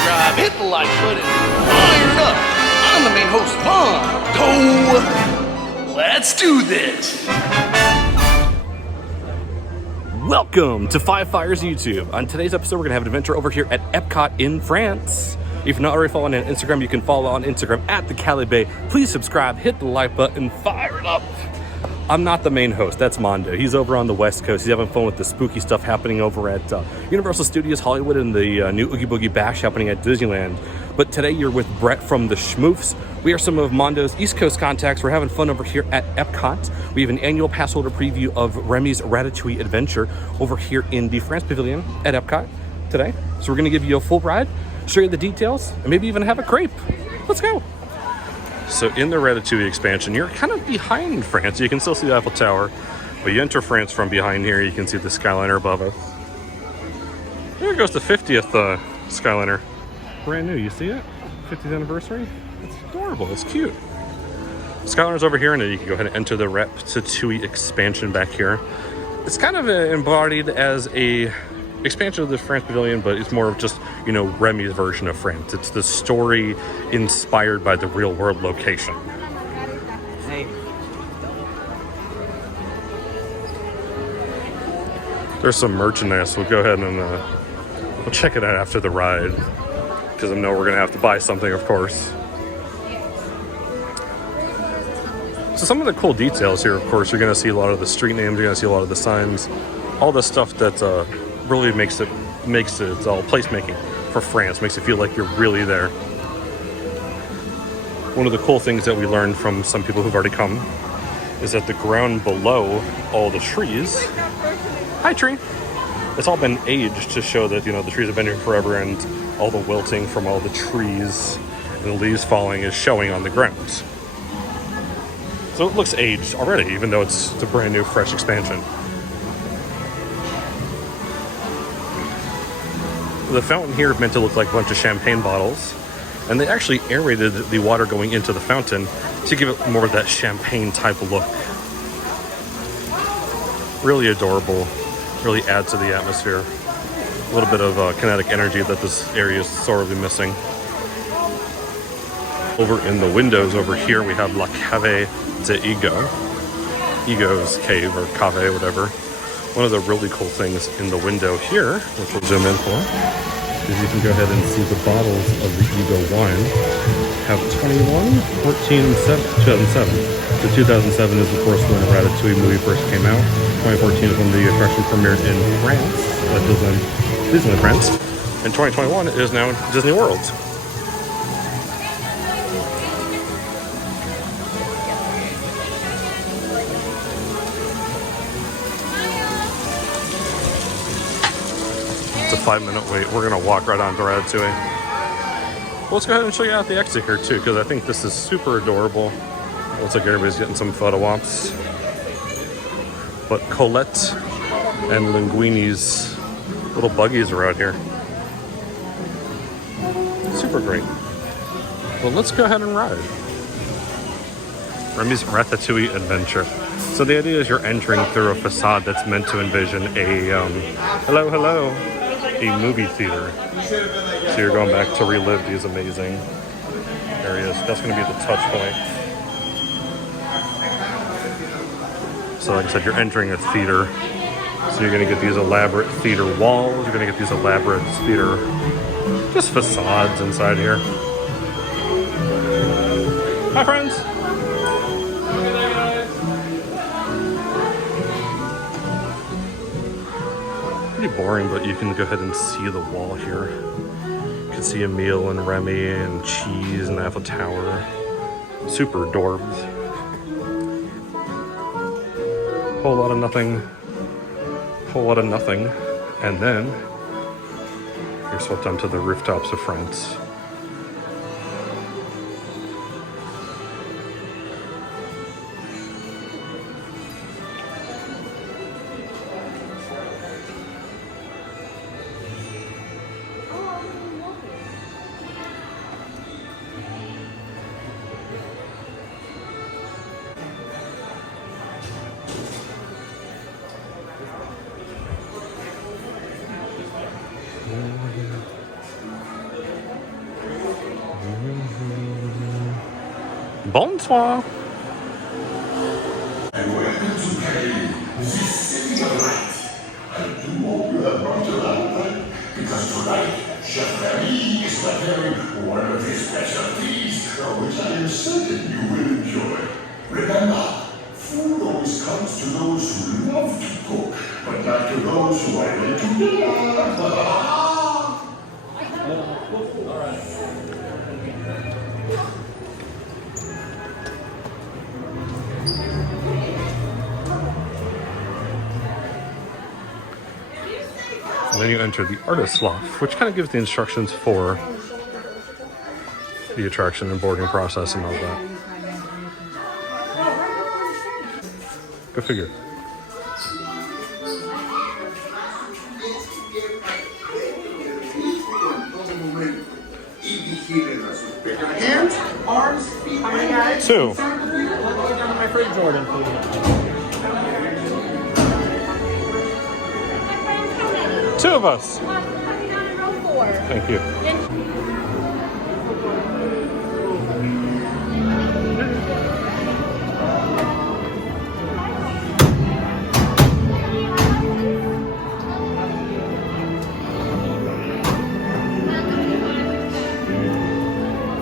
subscribe, hit the like button, fire it up. I'm the main host, Mondo. Let's do this. Welcome to Five Fires YouTube. On today's episode, we're going to have an adventure over here at Epcot in France. If you're not already following on Instagram, you can follow on Instagram at the Calibay. Please subscribe, hit the like button, fire it up. I'm not the main host, that's Mondo. He's over on the West Coast. He's having fun with the spooky stuff happening over at Universal Studios Hollywood and the new Oogie Boogie Bash happening at Disneyland. But today you're with Bret from the Schmoofs. We are some of Mondo's East Coast contacts. We're having fun over here at Epcot. We have an annual pass holder preview of Remy's Ratatouille adventure over here in the France Pavilion at Epcot today. So we're gonna give you a full ride, show you the details, and maybe even have a crepe. Let's go. So in the Ratatouille expansion, you're kind of behind France. You can still see the Eiffel Tower, but you enter France from behind here. You can see the Skyliner above us. There goes the 50th Skyliner. Brand new, you see it? 50th anniversary. It's adorable, it's cute. Skyliner's over here, and then you can go ahead and enter the Ratatouille expansion back here. It's kind of embodied as a expansion of the France Pavilion, but it's more of just, you know, Remy's version of France. It's the story inspired by the real world location. Hey. There's some merchandise. We'll go ahead and we'll check it out after the ride, because I know we're gonna have to buy something, of course. So some of the cool details here, of course, you're gonna see a lot of the street names, you're gonna see a lot of the signs, all the stuff that really makes it all placemaking for France, makes it feel like you're really there. One of the cool things that we learned from some people who've already come is that the ground below all the trees, hi tree, it's all been aged to show that, you know, the trees have been here forever, and all the wilting from all the trees and the leaves falling is showing on the ground. So it looks aged already, even though it's a brand new, fresh expansion. The fountain here is meant to look like a bunch of champagne bottles, and they actually aerated the water going into the fountain to give it more of that champagne type look. Really adorable, really adds to the atmosphere. A little bit of kinetic energy that this area is sorely missing. Over in the windows over here, we have La Cave de Ego's cave, or cave, whatever. One of the really cool things in the window here, which we'll zoom in for, is you can go ahead and see the bottles of the Ego wine have 21, 14, and 2007. The 2007 is, of course, when the Ratatouille movie first came out. 2014 is when the attraction premiered in France, Disneyland France. And 2021 is now Disney World. It's a 5-minute wait. We're gonna walk right onto Ratatouille. Well, let's go ahead and show you out the exit here too, because I think this is super adorable. Looks like everybody's getting some photo ops. But Colette and Linguini's little buggies are out here. Super great. Well, let's go ahead and ride. Remy's Ratatouille adventure. So the idea is you're entering through a facade that's meant to envision a a movie theater. So you're going back to relive these amazing areas. That's going to be the touch point. So like I said, you're entering a theater. So you're going to get these elaborate theater walls. You're going to get these elaborate theater, just facades inside here. Hi, friends. Pretty boring, but you can go ahead and see the wall here. You can see Emile and Remy and cheese and the Eiffel Tower. Super adorbs. Whole lot of nothing. Whole lot of nothing. And then you're swept onto the rooftops of France. Bonsoir. And welcome to Paris, the city of light. I do hope you have brought your appetite, because tonight, Chef Remy is preparing one of his specialties, which I am certain you will enjoy. Remember, food always comes to those who love to cook, but not to those who are into dinner. And then you enter the artist loft, which kind of gives the instructions for the attraction and boarding process and all that. Go figure. Hands, arms, feet, and Two. My friend Jordan, Two of us. four. Thank you.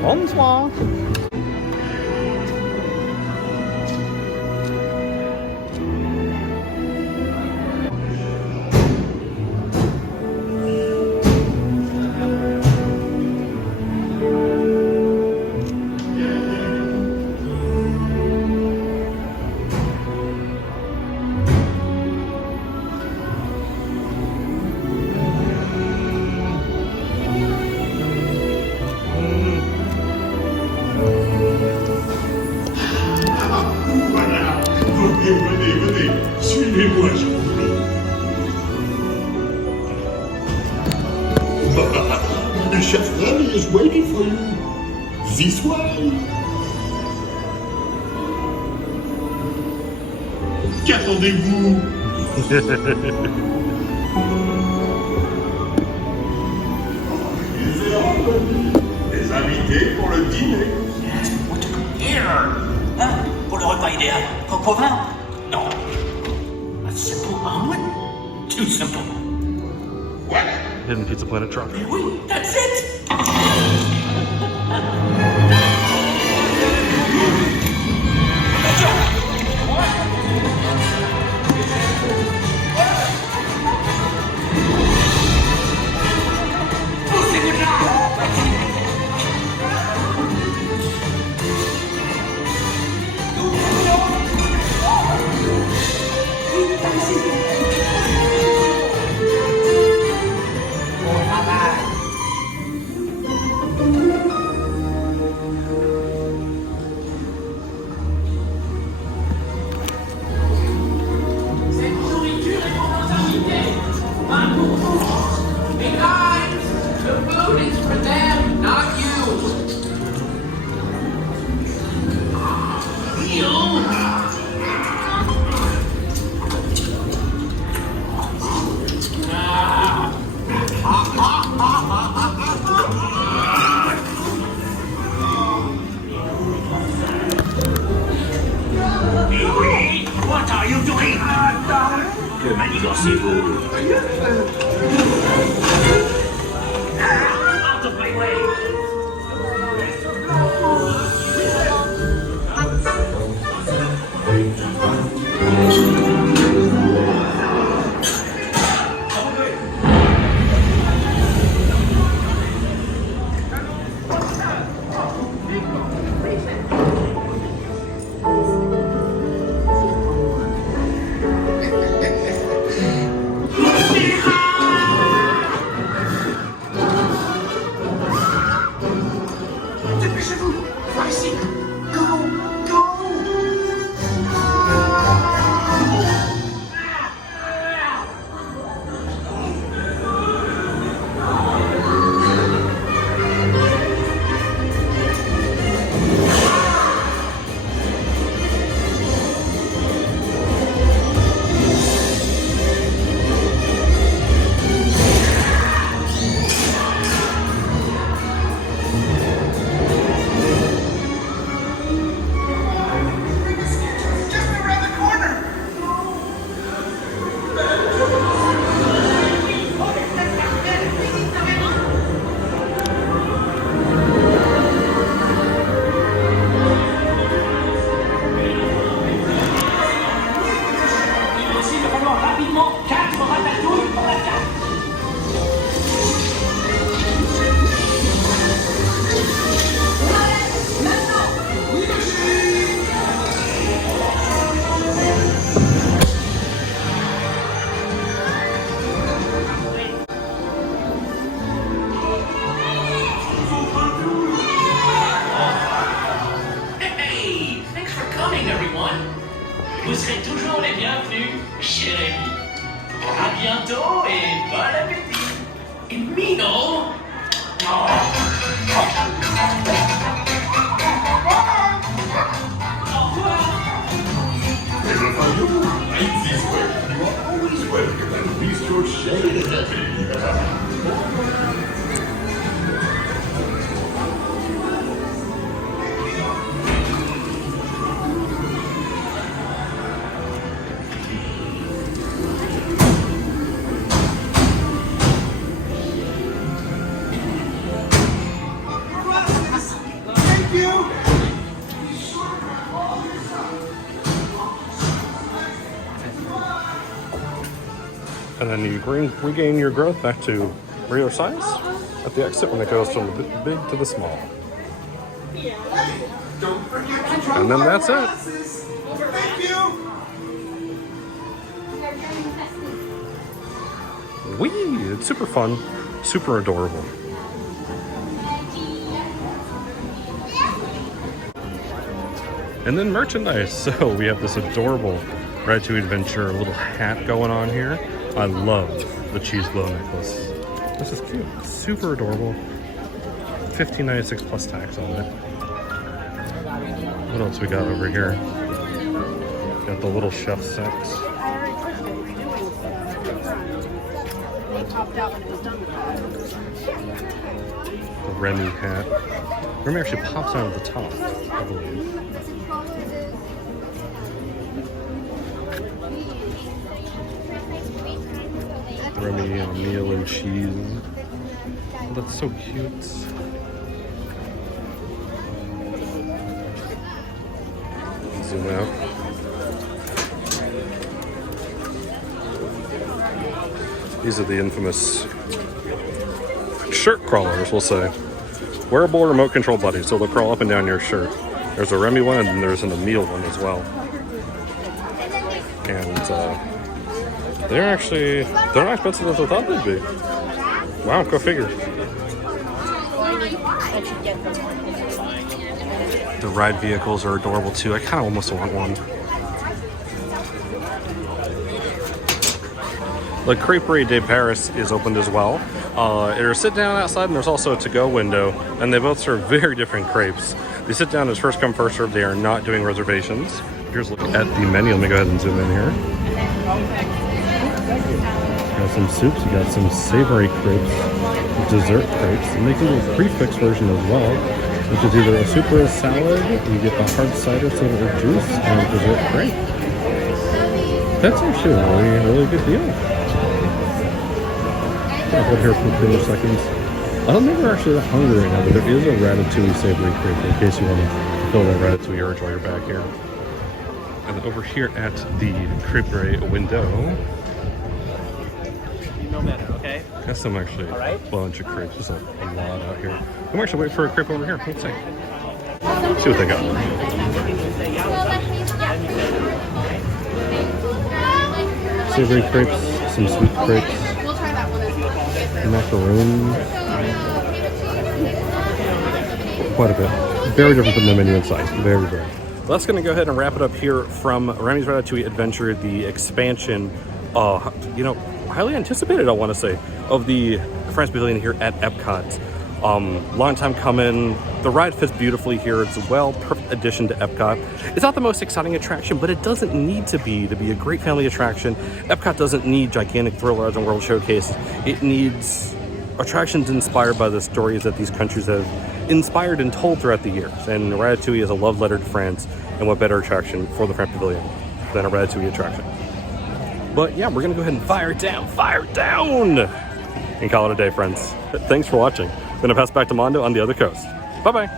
Bonsoir. Venez, suivez-moi, je vous prie. The chef Remy is waiting for you. This way. Qu'attendez-vous? Les invités pour le dîner. Pour le repas idéal, coq au vin? Non. A simple omelet? Too simple. What? Hidden Pizza Planet truck. Oui, that's it! What are you doing? Que manigancez-vous? Out of my way! Me no. Wherever you right this way, you are always welcome and feast your share happy. And then you regain your growth back to regular size at the exit when it goes from the big to the small. And then that's it. Whee! It's super fun, super adorable. And then merchandise. So we have this adorable Ratatouille Adventure little hat going on here. I love the cheese blow necklace. This is cute. Super adorable. $15.96 plus tax on it. What else we got over here? Got the little chef sets. The Remy hat. Remy actually pops out of the top, I believe. Remy meal and cheese. Oh, that's so cute. Zoom out. These are the infamous shirt crawlers, we'll say. Wearable remote control buddies, so they'll crawl up and down your shirt. There's a Remy one and then there's an Emile one as well. And they're not expensive as I thought they'd be. Wow, go figure. The ride vehicles are adorable too. I kind of almost want one. The Crepe Day Paris is opened as well. There's a sit down outside and there's also a to-go window, and they both serve very different crepes. The sit down is first come, first served. They are not doing reservations. Here's a look at the menu. Let me go ahead and zoom in here. Got some soups, you got some savory crepes, dessert crepes, and they can do a prefix version as well, which is either a soup or a salad. You get the hard cider soda or juice and a dessert crepe. That's actually a really good deal. I'll hold here for 2 more seconds. I don't think we're actually that hungry right now, but there is a Ratatouille savory crepe in case you want to fill that Ratatouille urge while you're back here. And over here at the Crepe Day window, No matter, okay? got some actually a bunch of crepes. There's a lot out here. I'm actually waiting for a crepe over here. Let's see. See what they got. Savory crepes, some sweet crepes, macaroon. Quite a bit. Very different from the menu inside. Very, very. That's going to go ahead and wrap it up here from Remy's Ratatouille Adventure, the expansion, highly anticipated, I want to say, of the France Pavilion here at Epcot. Long time coming. The ride fits beautifully here. It's a perfect addition to Epcot. It's not the most exciting attraction, but it doesn't need to be a great family attraction. Epcot doesn't need gigantic thrill rides and world showcases. It needs attractions inspired by the stories that these countries have inspired and told throughout the years. And Ratatouille is a love letter to France, and what better attraction for the France Pavilion than a Ratatouille attraction. But yeah, we're gonna go ahead and fire down, and call it a day, friends. Thanks for watching. I'm gonna pass back to Mondo on the other coast. Bye-bye.